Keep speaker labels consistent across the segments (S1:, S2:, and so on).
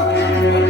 S1: Thank you.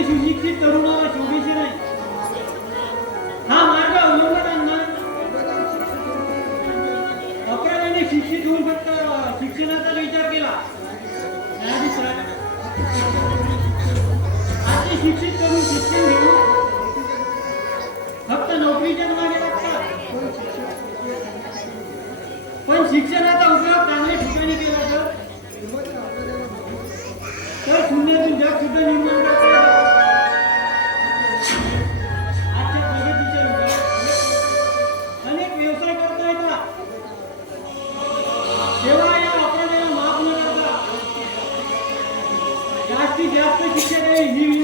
S1: नाही सुशिक्षित तरुणाला नाही. हा मार्ग अवलंबताना अकराव्याने शिक्षित होऊन फक्त शिक्षणाचा विचार केला. आजचे शिक्षित शिक्षण फक्त नोकरीच्या मागे लागतात. पण शिक्षणाचा उपयोग चांगल्या ठिकाणी केला तर? शून्यातून जग सुद्धा निर्माण
S2: Yaptık yaptık.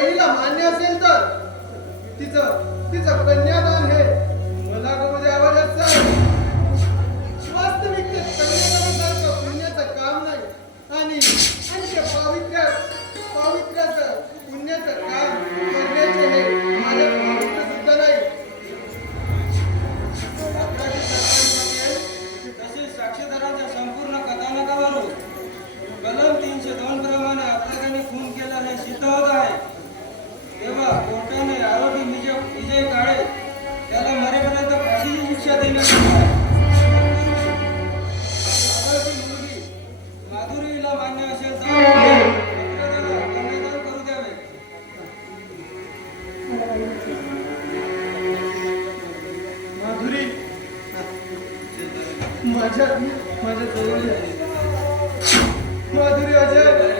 S2: बहिणीला मान्य असेल तर तिचं तिचं कन्या माझ्या माझ्या माधुरी अजय